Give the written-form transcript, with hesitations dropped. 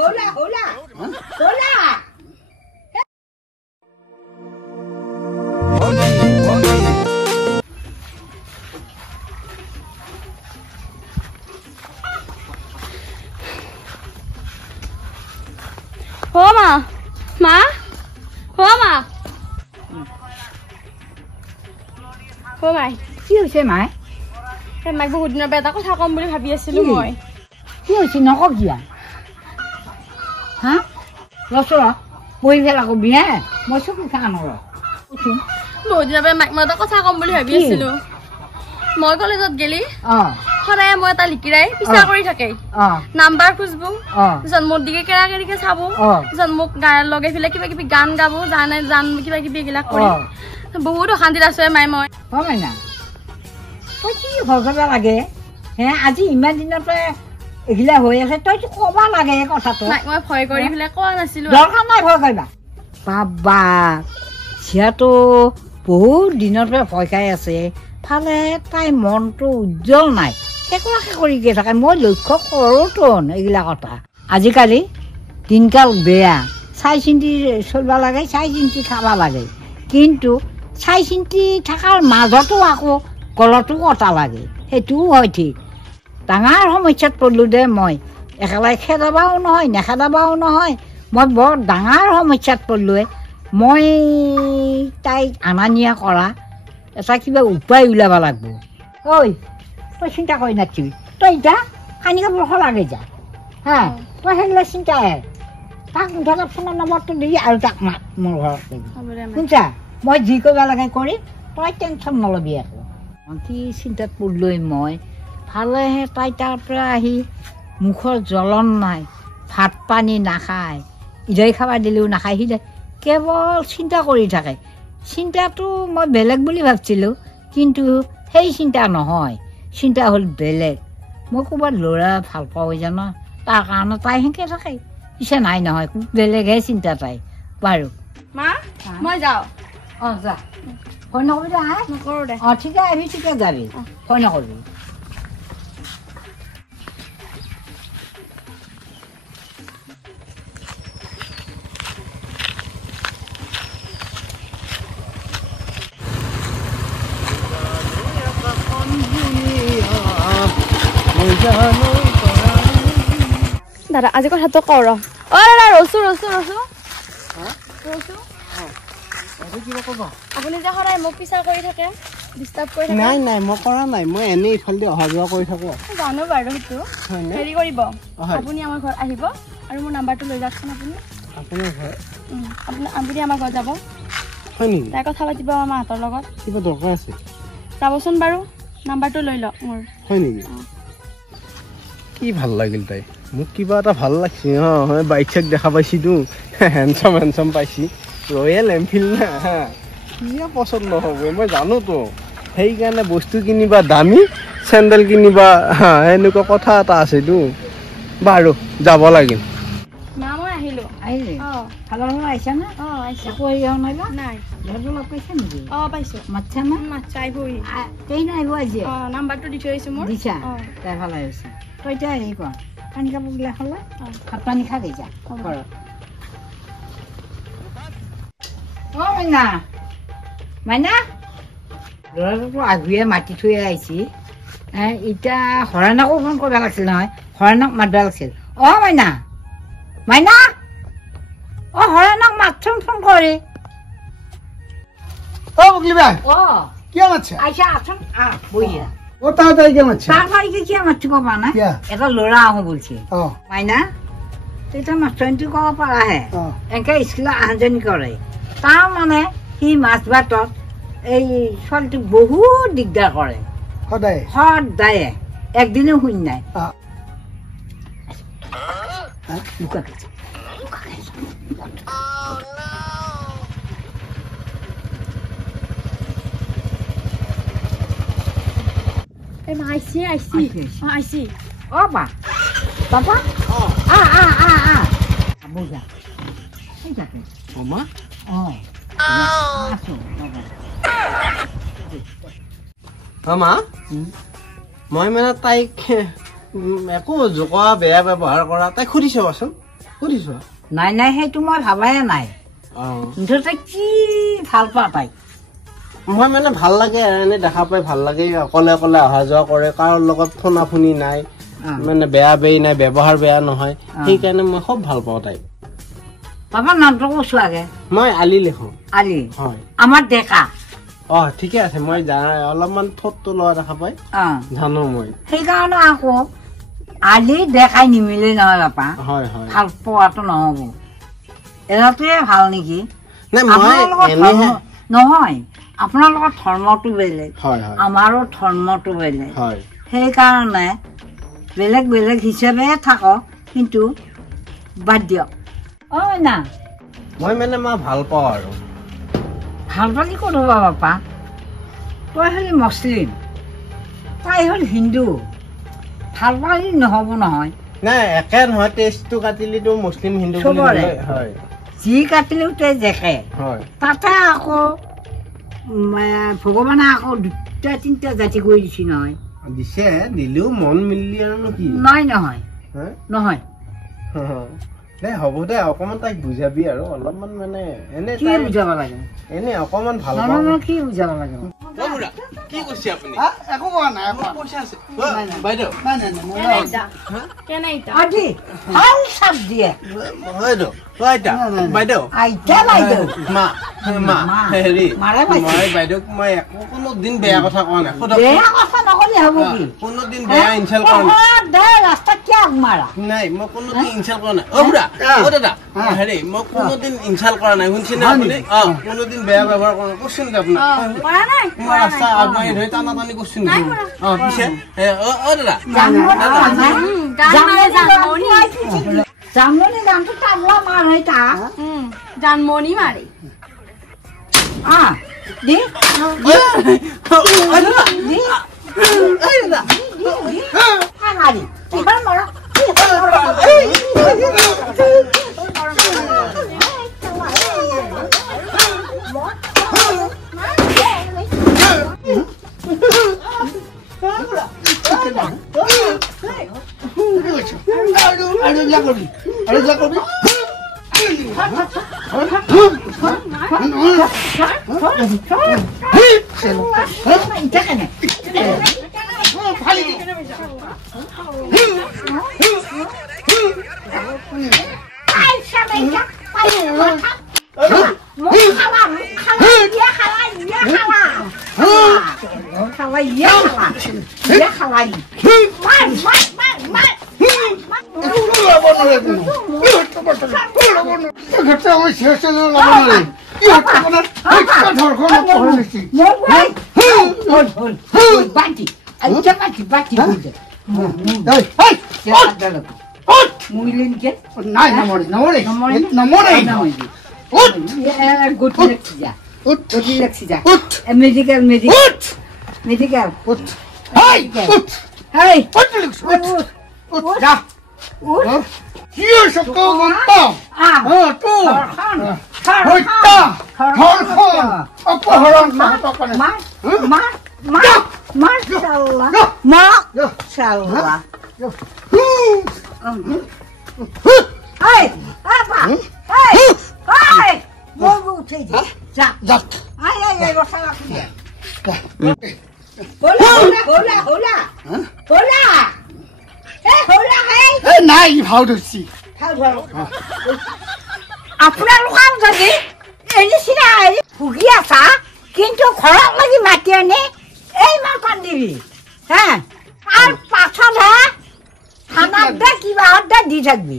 hola. Hola. মা মাই কি হৈছে মাই মাক বহুত দিনৰ এটা কথা কম বুলি ভাবি আছিলো মই কি হৈছে নকক দিয়া হা লছৰা বহি ফেলা কবি হে মই চকু খা নৰ বহুত দিনৰ মাক মই এটা কথা কম বুলি ভাবি আছিলো মই কলেজত গেলি সদায় মই এটা লিকিৰাই পিছা কৰি থাকে নাম্বাৰ খুঁজবো মোৰ দিকে কেৰা কেৰিকে চাব মোক লগে ফেলে কিবা কিবি গান গাব জান কিবা কিবি এইবিলাক কৰি বহুত অশান্তিত আছো মাই মই মাইনা তই কি ভয় কৰিব লাগে হে আজি ইমান দিনৰ পৰা এগিলা হৈ আছে তইতো কবা লাগে কথাটো মই ভয় কৰি ফেলে কোৱা নাছিলো দৰকাৰ নাই ভয় কৰিবা বাবা সিয়াতো বহুত দিনৰ পৰা ভয় খাই আছে ফালে তাই মনটো উজ্জ্বল নাই একোকে কৰি গৈ থাকে মই লক্ষ্য কৰোঁতো এইগিলা কথা আজিকালি দিনকাল বেয়া চাই চিন্তি চলিব লাগে চাই চিন্তি খাব লাগে কিন্তু চাই চিন্তি থকাৰ মাজতো আকৌ গলতো কটা লাগে সেইটোও হয় ঠিক ডাঙৰ সমস্যাত পৰিলোঁ দে মই একেবাৰে খেদাবাও নহয় নেখেদাবাও নহয় মই বৰ ডাঙৰ সমস্যাত পৰিলোঁ মই তাইক অনা নিয়া কৰা এটা কিবা উপায় ওলাব লাগিব ঐ তই চিন্তা কৰি নাথাকিবি তই এতিয়া কানি কাপোৰ সলাগে যা হা তই সেইবিলাক চিন্তাহে তাক মুঠতে ফোনৰ নম্বৰটো দি আৰু তাক মাত মোৰ ঘৰত শুনছা মই যি কৰিব লাগে কৰিম তই টেনশ্যন নলবি আকৌ কি চিন্তাত পৰিলৈ মই ভালেহে তাই তাৰ পৰা আহি মুখৰ জ্বলন নাই ভাত পানী নাখায় ইদৈ খাব দিলেও নাখায় সি কেৱল চিন্তা কৰি থাকে চিন্তাটো মই বেলেগ বুলি ভাবিছিলোঁ কিন্তু সেই চিন্তা নহয় চিন্তা হ'ল বেলেগ মই ক'ৰবাত ল'ৰা ভাল পাওঁ জানো তাৰ কাৰণে তাই সেনেকৈ থাকে পিছে নাই নহয় বেলেগহে চিন্তা তাই বাৰু মা মই যাওঁ যা ভয় নকৰিবি দে নকৰোঁ দে ঠিকে আহিবি ঠিকে যাবি ভয় নকৰিবি দাদা আজি কথাটো কওঁ দাদা ৰচো আপুনি যে সদায় মোক পিছা কৰি থাকে ডিষ্টাৰ্ব কৰি থাকে নাই মই কৰা নাই মই এনেই ইফালে অহা যোৱা কৰি থাকোঁ জানো বাৰু সেইটো হেৰি কৰিব আপুনি আমাৰ ঘৰত আহিব আৰু মোৰ নাম্বাৰটো লৈ যাওকচোন আপুনি আপুনি আমাৰ ঘৰত যাব হয় নেকি তাই কথা পাতিব আমাৰ মাহঁতৰ লগত কিবা দৰকাৰ আছে যাবচোন বাৰু নাম্বাৰটো লৈ লওক মোৰ হয় নেকি কি ভাল লাগিল তাই মোক কিবা এটা ভাল লাগছে বাইক চাইক দেখা পাইছিতো হেণ্ডচাম পাইছি ৰয়েল এনফিল্ড না কিয় পচন্দ নহ'ব মই জানোতো সেইকাৰণে বস্তু কিনিবা দামী চেণ্ডেল কিনিবা এনেকুৱা কথা এটা আছেতো বাৰু যাব লাগিল নাম্বাৰটো দি থৈ আহিছোঁ মোৰ দিছা তাই ভাল হৈছে তই এতিয়া হেৰি কৰ পানী কাপোৰবিলাক হ'লে ভাত পানী খাই যা ঘৰত মাইনা মাইনা ল'ৰাটোতো আগুৱে মাতি থৈ আহিছি এতিয়া হৰেণকো ফোন কৰিব লাগিছিল নহয় হৰেণক মাতিব লাগিছিল মাইনা মাইনা হৰেণক মাতচোন ফোন কৰি কিয় মাতছে আইছা আছোন বহি এটা ল'ৰা আহো বলছে মাইনা তুই তো মাষ্টৰনীটো ক'ব পাৰাহে এনেকে স্কুলত আহা যোৱা কৰে তাৰ মানে সি মাছ ভাতত এই ছোৱালীটোক বহুত দিগদাৰ কৰে সদায়ে একদিনো শুন নাই I see. Opa. Papa? Abuja. Mama? Mama? মই মানে তাইক একো জোকা বেয়া ব্যৱহাৰ কৰা তাইক সুধি চাবাচোন সুধিছ নাই নাই সেইটো মই ভাবাই নাই মুঠতে কি ভাল পা তাই মই মানে ভাল লাগে এনে দেখা পাই ভাল লাগে অকলে অকলে অহা যোৱা কৰে কাৰোৰ লগত ফোনা ফুনি নাই মানে বেয়া বেই নাই ব্যৱহাৰ বেয়া নহয় সেইকাৰণে মই খুব ভাল পাওঁ তাই বাবা নামটো কৈছো আগে মই আলি লিখো আলি হয় আমাৰ ডেকা ঠিকে আছে মই অলপমান ঠোঁটটো লোৱা দেখা পাই জানো মই সেইকাৰণে আকৌ আলি দেখাই নিমিলে নহয় বাপা হয় হয় ভাল পোৱাটো নহ'ব এৰাটোৱে ভাল নেকি নহয় আপোনালোকৰ ধৰ্মটো বেলেগ আমাৰো ধৰ্মটো বেলেগ সেইকাৰণে বেলেগ বেলেগ হিচাপে থাকক কিন্তু বাদ দিয়ক না মই মানে মই ভাল পাওঁ আৰু ভাল পালি ক'ত হ'বা বাপা তই হলি মুছলিম তাই হ'ল হিন্দু ভাল পালি নহ'ব নহয় নাই একে নহয় টেষ্টটো কাটিলেতো মুছলিম হিন্দু হয় যি কাটিলেও তই জেকে তাতে আকৌ ভগৱানে আকৌ দুটা তিনিটা জাতি কৰি দিছে নহয় দিছে দিলেও মন মিলি আৰু কি নাই নহয় নহয় দে হ'ব দে অকমান তাইক বুজাবি আৰু অলপমান মানে এনে কি বুজাব লাগে এনে অকমান ভাল কি বুজাব লাগে কি কৈছে আপুনি একো কোৱা নাই পইচা আছে বাইদেউ বাইদেউ বাইদেউক মই কোনোদিন বেয়া কথা কোৱা নাই কোনোদিন বেয়া ইনচাল্ট কৰা নাই মই কোনোদিন ইনচাল্ট কৰা নাই দাদা হেৰি মই কোনোদিন ইনচাল্ট কৰা নাই শুনছেনে আপুনি কোনোদিন বেয়া ব্যৱহাৰ কৰা কৈছো নেকি আপোনাক মই ৰাস্তা আগুৱাই ধৰি টানা টানি কৈছো নেকি পিছে দাদা জানমণি গানটো টাবলা মাৰে তা জানমণি মাৰে দি medical Here's a golden bomb. How to see? আপোনালোকৰ যদি এনিচিনা ভুগি আছা কিন্তু ঘৰত লাগি মাতি আনি এই মাতন দিবি হা আৰু পাছত থানাত কিবা দি থাকবি